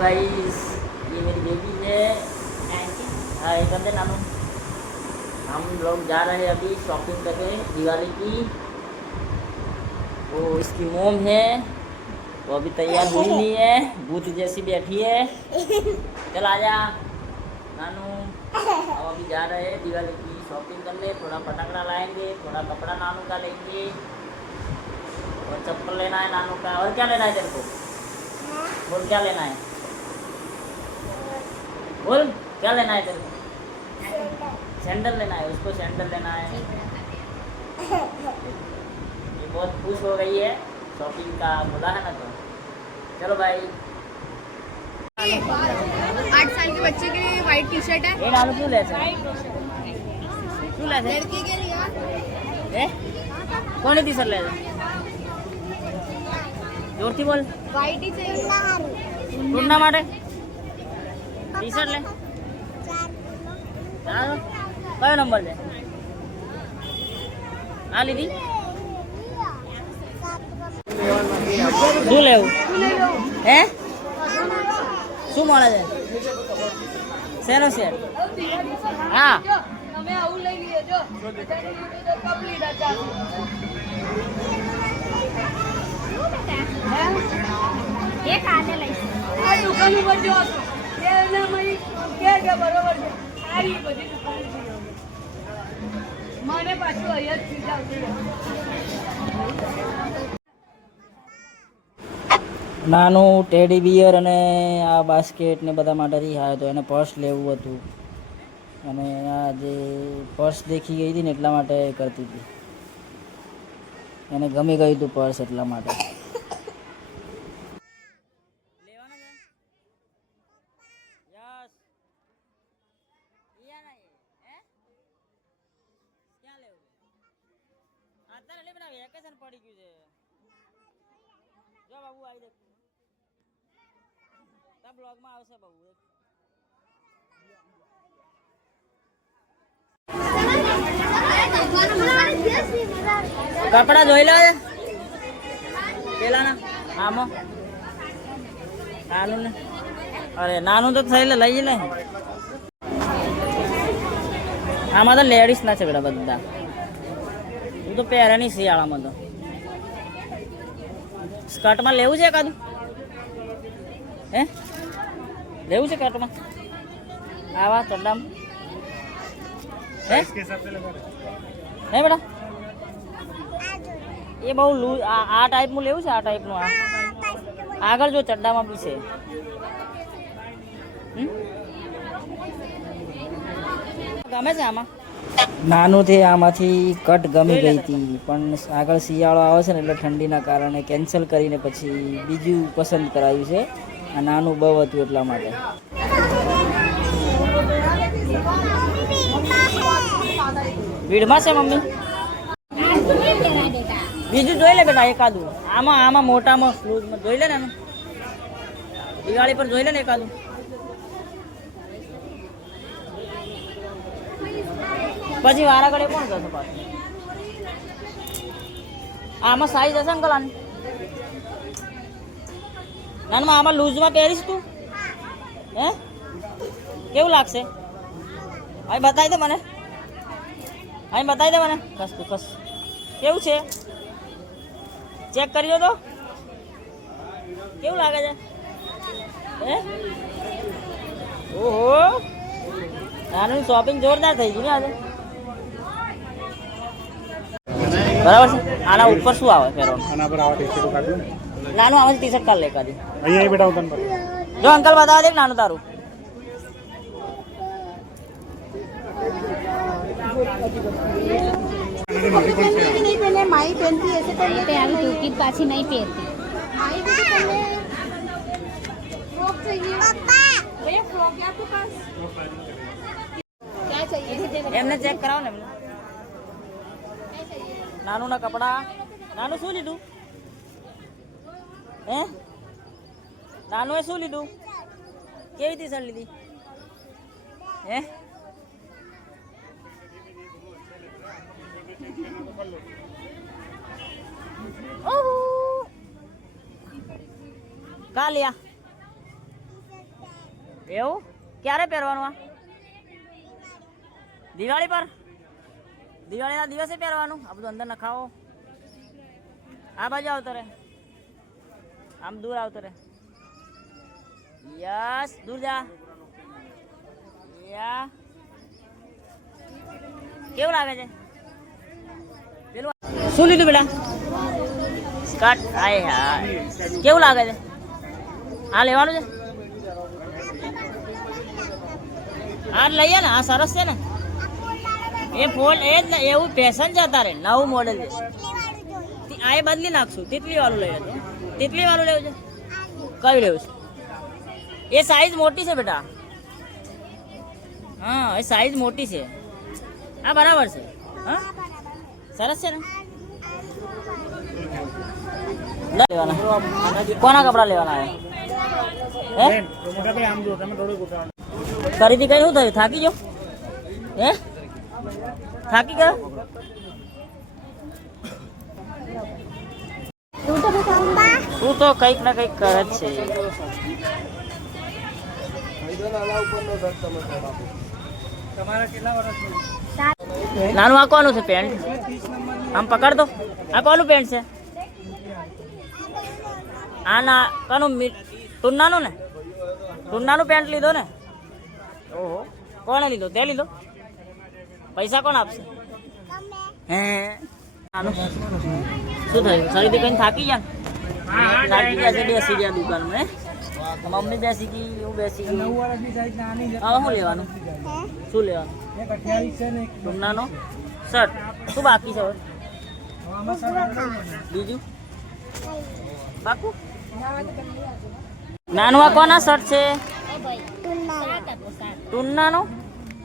Guys, ये मेरी baby है। हाँ ये कर दे नानू। हम लोग जा रहे हैं अभी शॉपिंग करके दिवाली की। वो इसकी मोम है, वो अभी तैयार हुई नहीं है, भूत जैसी बैठी है। चल आजा नानू, हम अभी जा रहे हैं दिवाली की शॉपिंग करने। थोड़ा फटाकड़ा लाएंगे, थोड़ा कपड़ा नानू का लेंगे और चप्पल लेना है नानू का। और क्या लेना है तेरे को? बोल क्या लेना है, बोल क्या लेना है तेरे को? सैंडल लेना है, उसको सैंडल लेना है। ये बहुत खुश हो गई है, शॉपिंग का बोला है ना। तो चलो भाई। 8 साल के बच्चे के लिए व्हाइट टी शर्ट है। ये नानू क्यों ले क्यों ले लड़की के लिए कौन टी शर्ट ले जोर थी बोल। व्हाइट ही चाहिए। टूटना माटे टी शर्ट ले। कयो नंबर છે? આ લીધી શું લેવું હે? શું મળે છે? શેનો સેટ? હા તમે આવું લઈ લીધો જો કમ્પ્લીટ હતા એક આને લઈશ આ દુકાન ઉપર જો હતો એના મય કે બરોબર છે સારી બધી દુકાન છે મને પાછું અહીંયા જ ચીજ આવતી નાનું ટેડી બિયર અને આ બાસ્કેટ ને બધા માટેથી આવ્યો હતો. એને પર્સ લેવું હતું અને આ જે પર્સ દેખી ગઈ હતી ને એટલા માટે કરતી હતી. એને ગમી ગયું હતું પર્સ એટલા માટે. વેકેશન પડી ગયું છે. જો બાબુ આવી દેખ તા બ્લોગમાં આવશે બાબુ. કપડા જોઈ લે પેલાના આમાં નાનું ને. અરે નાનું તો થઈ લે લઈ લે. આમાં તો લેડીઝ ના છેકડા બધા. તું તો પહેરે નહીં શિયાળામાં તો. સ્કર્ટમાં લેવું છે એકાદું? હે લેવું છે સ્કર્ટમાં? આવા ચડ્ડામાં હે હે બેટા? એ બહુ લૂઝ. આ ટાઈપનું લેવું છે? આ ટાઈપનું આ આગળ જો ચડ્ડામાં બી છે. ગમે છે આમાં? નાનુંથી આમાંથી કટ ગમી ગઈ હતી પણ આગળ શિયાળો આવે છે ને એટલે ઠંડીના કારણે કેન્સલ કરીને પછી બીજું પસંદ કરાવ્યું છે. આ નાનું બહુ હતું એટલા માટે. ભીડમાં છે મમ્મી? બીજું જોઈ લે બેટા એકાદું. આમાં મોટામાં સ્લૂઝમાં જોઈ લે ને. દિવાળી પર જોઈ લે ને એકાદું. પછી વારા ઘડે કોણ કરશે પાછું? આમાં સાઈઝ હશે અંકલ આની? નાનમાં આમાં લૂઝમાં પહેરીશ તું? હે કેવું લાગશે? અહીં બતાવી દે મને. અહીં બતાવી દે મને. ખસ તું ખસ. કેવું છે ચેક કરી દો તો. કેવું લાગે છે? હે ઓહો નાનું શોપિંગ જોરદાર થઈ ગયું ને આજે. બરાબર છે. આના ઉપર શું આવે પહેરવાનું? આના પર આવા ટી-શર્ટ કાઢ દો. નાનું આવે ટી શર્ટ કાઢ લે કાઢી. અહીંયા બેટા હું તને જો અંકલ બતાવે દે નાનું તારું. नहीं पहले माई पहनती ऐसे तो ये पहन तू की पाछी नहीं पहनती माई भी पहले फ्रॉक चाहिए पापा भैया फ्रॉक है आपके पास क्या चाहिए એમને ચેક કરાવો ને. એમને નાનું ના કપડા. નાનું શું લીધું? હે નાનું એ શું લીધું? કેવી ટી શર્ટ લીધી? હે कहाँ लिया? એવું ક્યારે પહેરવાનું આ દિવાળી પર દિવાળીના દિવસે પહેરવાનું આ બધું અંદર નખાવો આ બાજુ આવતો રે આમ દૂર આવતો રે યસ દૂર જા યા કેવું લાગે છે પેલું શું લીધું બેટા સ્કર્ટ આય હા કેવું લાગે છે આ લેવાનું છે આ લઈએ ને આ સરસ છે ને એ ફોન એ જ ને એવું ફેશન છે અત્યારે નવું મોડેલ છે આ એ બદલી નાખશું તિતલી વાળું લઈએ તો તિતલી વાળું લેવું છે કયું લેવું છે એ સાઈઝ મોટી છે બેટા હા એ સાઈઝ મોટી છે આ બરાબર છે હા સરસ છે ને લેવાના કોના કપડા લેવાના હે ખરીદી કઈ શું થયું થાકી ગયો હે થાકી ગયો તું તો કંઈક ને કંઈક કરે જ છે નાનું આ કોનું છે પેન્ટ આમ પકડ દો આ કોનું પેન્ટ છે આ ના કોનું ટુન્નાનું ને ટુન્નાનું પેન્ટ લીધો ને ઓહો કોણે લીધો તે લીધો પૈસા કોણ આપશે હે નાનું શું થયું ખરીદી કરીને થાકી ગયા થાકી ગયા છે બેસી ગયા દુકાનમાં મમ્મી બેસી ગઈ હું બેસી ગઈ હવે શું લેવાનું શું લેવાનું ટુન્નાનો શર્ટ શું બાકી છે હવે બીજું બાકુ નાનું આ કોના શર્ટ છે ટુન્નાનો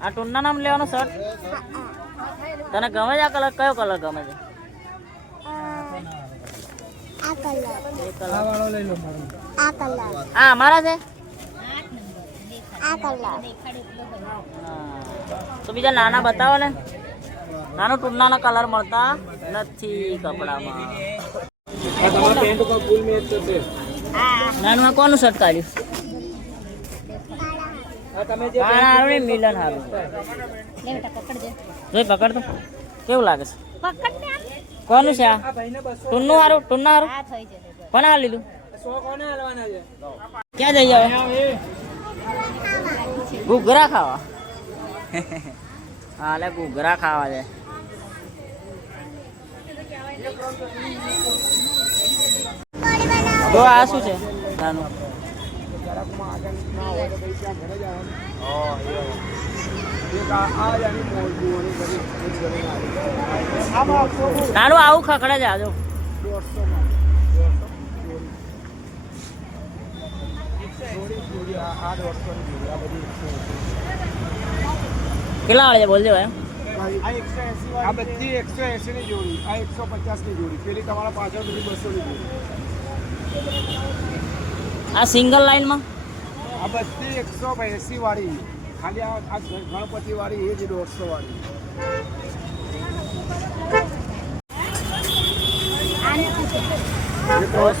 આ ટુન્નાનો લેવાનો શર્ટ તને ગમે છે આ કલર કયો કલર ગમે છે આ અમારા છે તો બીજા નાના બતાવો ને નાનો ટુન્નાનો કલર મળતા નથી કપડામાં નાનું આ કોનું શર્ટ કાઢ્યું મિલન હારું જોઈ પકડ તો કેવું લાગે છે કોનું છે આ ટુન્નું હારું ટુન્ના હારું કોને હાલ લીધું ક્યાં જઈ આવે ઘૂઘરા ખાવા હા એટલે ઘૂઘરા ખાવા છે તો આ શું છે નાનું નાનું આવું ખકડે છે આજો કેટલા વાળે છે બોલજો ભાઈ આ બધી 180 ની જોડી આ 150 ની જોડી પેલી તમારા પાછળ બધી 200 ની જોડી આ સિંગલ લાઈનમાં આ બધી 180 વાળી ખાલી આ ગણપતિ વાળી એ જ 150 વાળી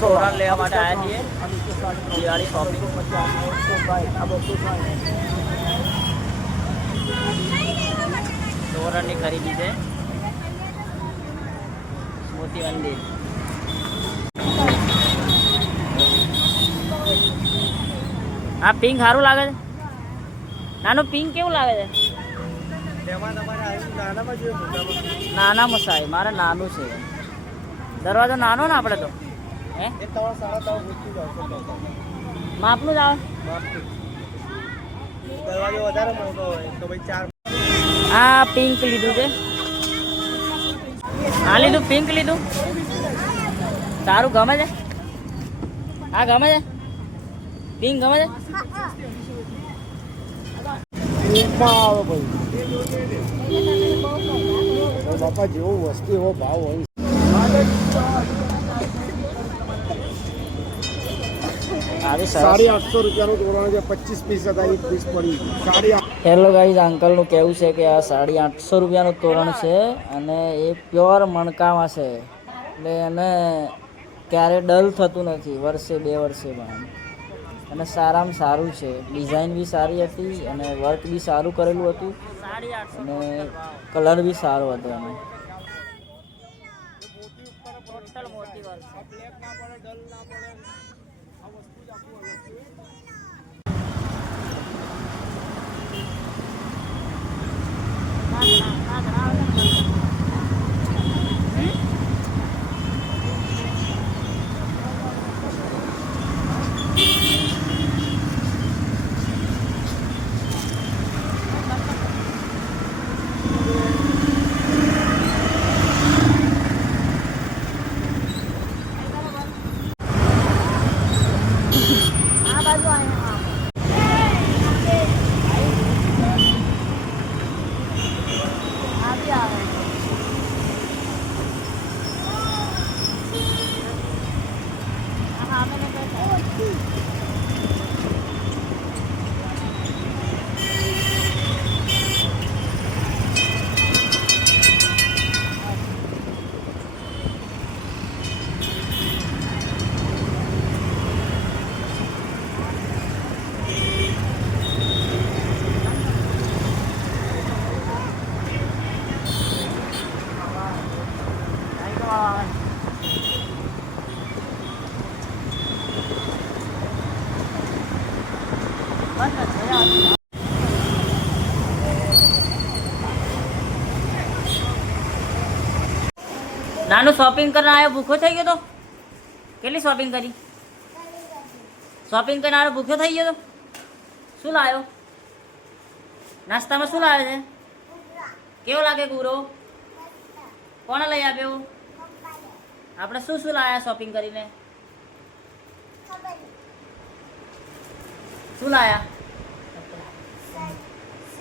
તોરણ લેવા માટે આવ્યા છીએ દિવાળી શોપિંગ તોરણની ખરીદી છે મોતી મંદિર આ પિંક સારું લાગે છે નાનું પિંક કેવું લાગે છે નાના મસાઈ મારે નાનું છે દરવાજો નાનો ને આપણે તો હે માપનું જ આવે દરવાજો વધારે મોટો હોય તો ભાઈ 4 આ પિંક લીધું છે આ લીધું પિંક લીધું સારું ગમે છે આ ગમે છે પિંક ગમે છે બાપા જેવો વસ્તુ એવો ભાવ હોય ₹850 રૂપિયાનું તોરણ છે 25 પીસ હતા 1 પીસ પડી 850. હેલો ગાઈઝ અંકલનું કહેવું છે કે આ ₹850 રૂપિયાનું તોરણ છે અને એ પ્યોર મણકામાં છે એટલે એને ક્યારે ડલ થતું નથી વર્ષે 2 વર્ષે પણ અને સારામાં સારું છે. ડિઝાઇન બી સારી હતી અને વર્ક બી સારું કરેલું હતું અને કલર બી સારો હતો એનો. ટોટલ મોતી વર્ક છે. બ્લેક ના પડે, ડલ ના પડે, આ વસ્તુ જ આખું અલગ છે. નાનું શોપિંગ કરીને આવ્યો, ભૂખો થઈ ગયો તો? કેટલી શોપિંગ કરી? શોપિંગ કરીને આવ્યો, ભૂખ્યો થઈ ગયો તો? શું લાવ્યો? નાસ્તામાં શું લાવ્યો છે? કેવો લાગે ગુરો? કોણે લઈ આપ્યો? આપણે શું શું લાવ્યા શોપિંગ કરીને? શું લાયા?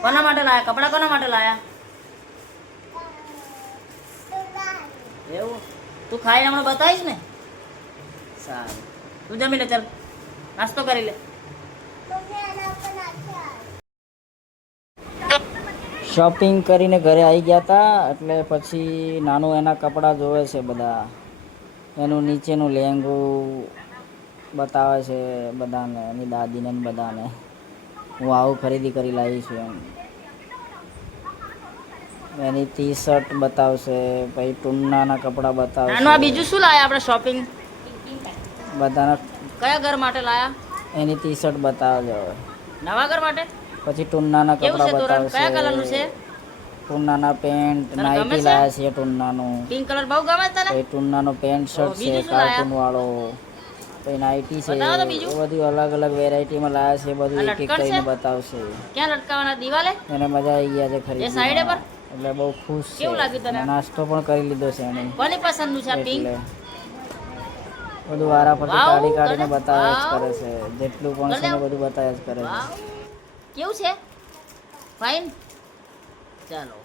કોના માટે લાયા? કપડા કોના માટે લાયા? એવું? તું ખાઈને હમણાં બતાવીશ ને? સારું, તું જમી લે, ચાલ નાસ્તો કરી લે. શોપિંગ કરીને ઘરે આવી ગયા હતા એટલે પછી નાનું એના કપડાં જોવે છે બધા. એનું નીચેનું લેંગું બતાવે છે બધાને, એની દાદીને ને બધાને. હું આવું ખરીદી કરી લાવી છું એમ. એની ટી શર્ટ બતાવશે, પછી ટુન્નાના કપડાં બતાવશે. આ બીજું શું લાયા આપણે શોપિંગ? બધાના કયા ઘર માટે લાયા? એની ટી શર્ટ બતાવજો. નવા ઘર માટે? પછી ટુન્નાના કપડાં બતાવશે. કયા કલરનું છે? ટુન્નાના પેન્ટ, નાઇટી લાયા છે ટુન્નાનું. પિંક કલર બહુ ગમે તને? એ ટુન્નાનો પેન્ટ શર્ટ છે કાર્ટૂન વાળો. પછી નાઇટી છે, બધી અલગ અલગ વેરાયટીમાં લાયા છે. બધું એક એક કરીને બતાવશે. ક્યાં લટકાવવાના? દિવાલે? એને મજા આવી ગયા છે ખરીદી. એ સાઈડે પર એટલે બહુ ખુશ છે. કેવું લાગ્યું તને? નાસ્તો પણ કરી લીધો છે એને. કોની પસંદનું છે આ પિંક? બધું વારા પરથી કાઢી કાઢીને બતાવ્યા જ કરે છે. જેટલું પણ છે ને બધું બતાવ્યા જ કરે છે. કેવું છે? ફાઇન. ચાલો.